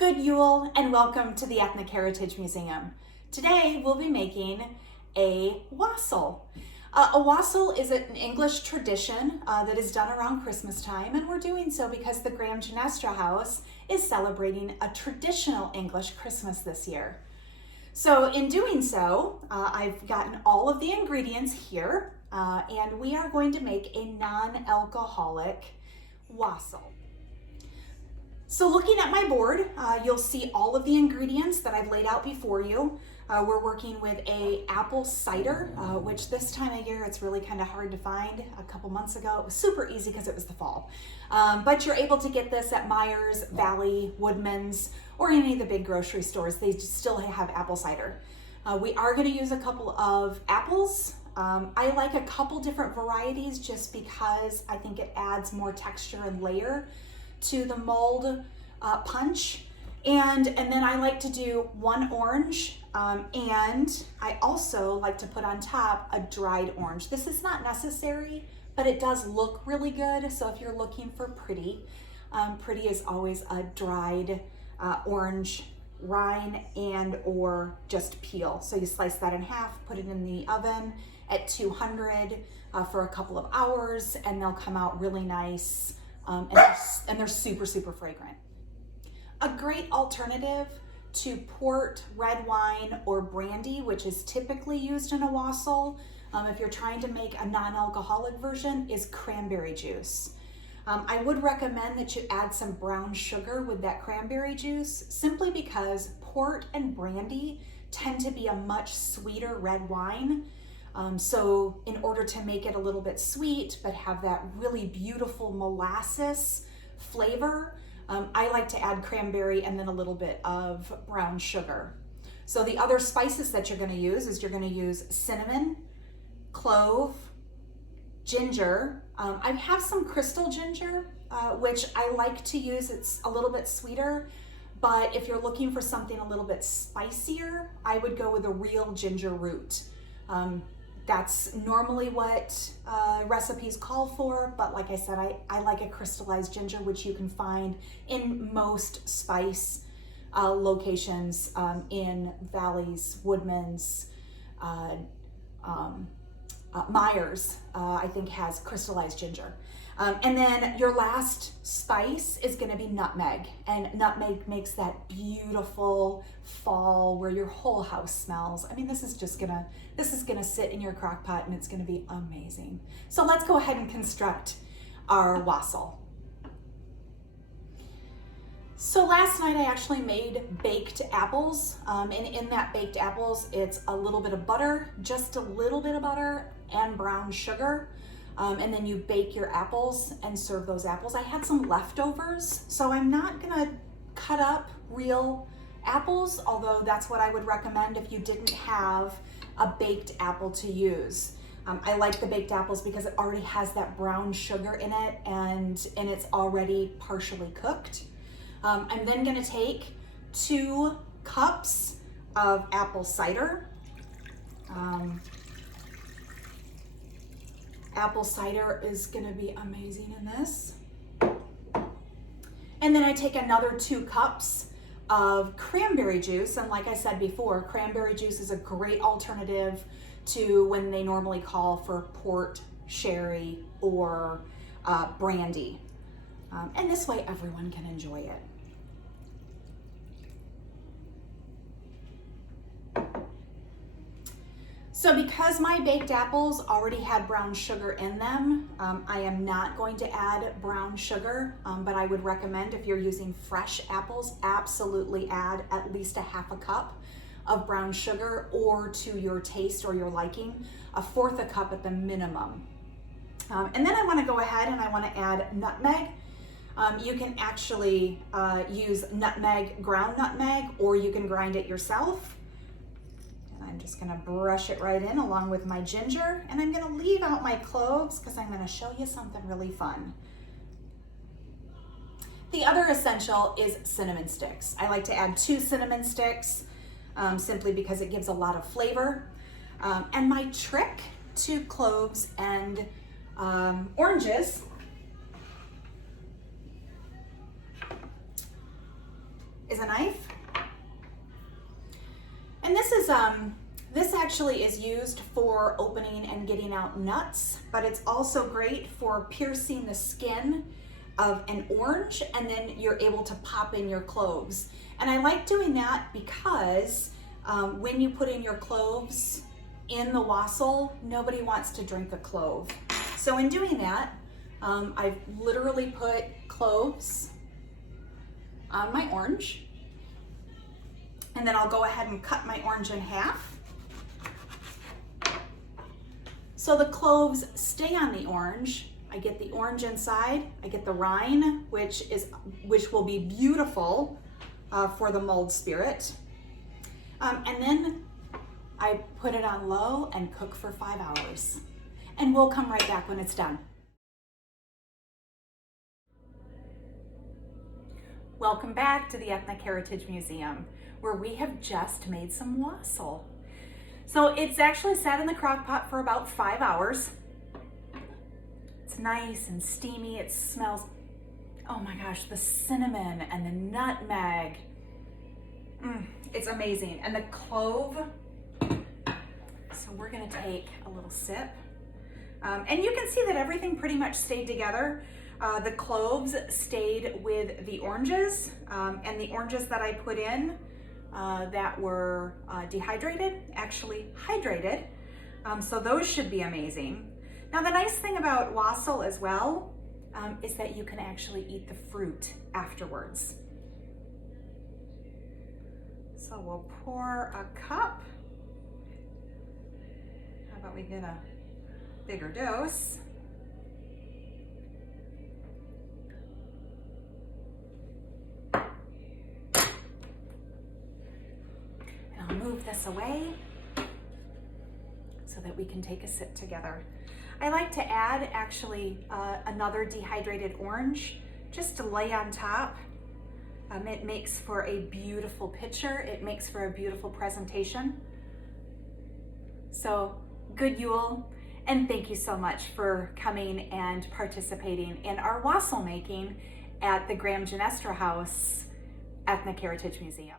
Good Yule and welcome to the Ethnic Heritage Museum. Today we'll be making a wassail. A wassail is an English tradition that is done around Christmas time, and we're doing so because the Graham-Ginestra house is celebrating a traditional English Christmas this year. So in doing so, I've gotten all of the ingredients here, and we are going to make a non-alcoholic wassail. So looking at my board, you'll see all of the ingredients that I've laid out before you. We're working with a apple cider, which this time of year it's really kind of hard to find. A couple months ago it was super easy because it was the fall. But you're able to get this at Myers, Valley, Woodman's, or any of the big grocery stores. They still have apple cider. We are going to use a couple of apples. I like a couple different varieties just because I think it adds more texture and layer to the mulled punch. And then I like to do one orange, and I also like to put on top a dried orange. This is not necessary, but it does look really good. So if you're looking for pretty, pretty is always a dried orange rind and or just peel. So you slice that in half, put it in the oven at 200 for a couple of hours, and they'll come out really nice. And they're super, super fragrant. A great alternative to port, red wine, or brandy, which is typically used in a wassail, if you're trying to make a non-alcoholic version, is cranberry juice. I would recommend that you add some brown sugar with that cranberry juice, simply because port and brandy tend to be a much sweeter red wine. So in order to make it a little bit sweet, but have that really beautiful molasses flavor, I like to add cranberry and then a little bit of brown sugar. So the other spices that you're going to use is you're going to use cinnamon, clove, ginger. I have some crystal ginger, which I like to use. It's a little bit sweeter, but if you're looking for something a little bit spicier, I would go with a real ginger root. That's normally what recipes call for, but like I said, I like a crystallized ginger, which you can find in most spice locations in Valleys, Woodman's, Myers, I think has crystallized ginger. And then your last spice is going to be nutmeg, and nutmeg makes that beautiful fall where your whole house smells. I mean, this is gonna sit in your crock pot and it's gonna be amazing. So let's go ahead and construct our wassail. So last night I actually made baked apples, and in that baked apples, it's a little bit of butter, just a little bit of butter and brown sugar. And then you bake your apples and serve those apples. I had some leftovers, so I'm not gonna cut up real apples, although that's what I would recommend if you didn't have a baked apple to use. I like the baked apples because it already has that brown sugar in it, and it's already partially cooked. I'm then gonna take 2 cups of apple cider. Apple cider is gonna be amazing in this. And then I take another 2 cups of cranberry juice. And like I said before, cranberry juice is a great alternative to when they normally call for port, sherry, or brandy. And this way everyone can enjoy it. So because my baked apples already had brown sugar in them, I am not going to add brown sugar, but I would recommend if you're using fresh apples, absolutely add at least a half a cup of brown sugar, or to your taste or your liking, 1/4 cup at the minimum. And then I want to go ahead and I want to add nutmeg. You can actually use nutmeg, ground nutmeg, or you can grind it yourself. I'm just gonna brush it right in along with my ginger, and I'm gonna leave out my cloves because I'm gonna show you something really fun. The other essential is cinnamon sticks. I like to add 2 cinnamon sticks simply because it gives a lot of flavor. And my trick to cloves and oranges is a knife. And this actually is used for opening and getting out nuts, but it's also great for piercing the skin of an orange, and then you're able to pop in your cloves. And I like doing that because when you put in your cloves in the wassail, nobody wants to drink a clove. So in doing that, I've literally put cloves on my orange, and then I'll go ahead and cut my orange in half. So the cloves stay on the orange. I get the orange inside, I get the rind, which will be beautiful for the mulled spirit. And then I put it on low and cook for 5 hours. And we'll come right back when it's done. Welcome back to the Ethnic Heritage Museum, where we have just made some wassail. So it's actually sat in the crock pot for about 5 hours. It's nice and steamy. It smells, oh my gosh, the cinnamon and the nutmeg. It's amazing. And the clove, so we're gonna take a little sip. And you can see that everything pretty much stayed together. The cloves stayed with the oranges, and the oranges that I put in that were dehydrated, actually hydrated. So those should be amazing. Now the nice thing about wassail as well is that you can actually eat the fruit afterwards. So we'll pour a cup. How about we get a bigger dose? And I'll move this away so that we can take a sip together. I like to add actually another dehydrated orange just to lay on top. It makes for a beautiful picture. It makes for a beautiful presentation. So good Yule, and thank you so much for coming and participating in our wassail making at the Graham-Ginestra House Ethnic Heritage Museum.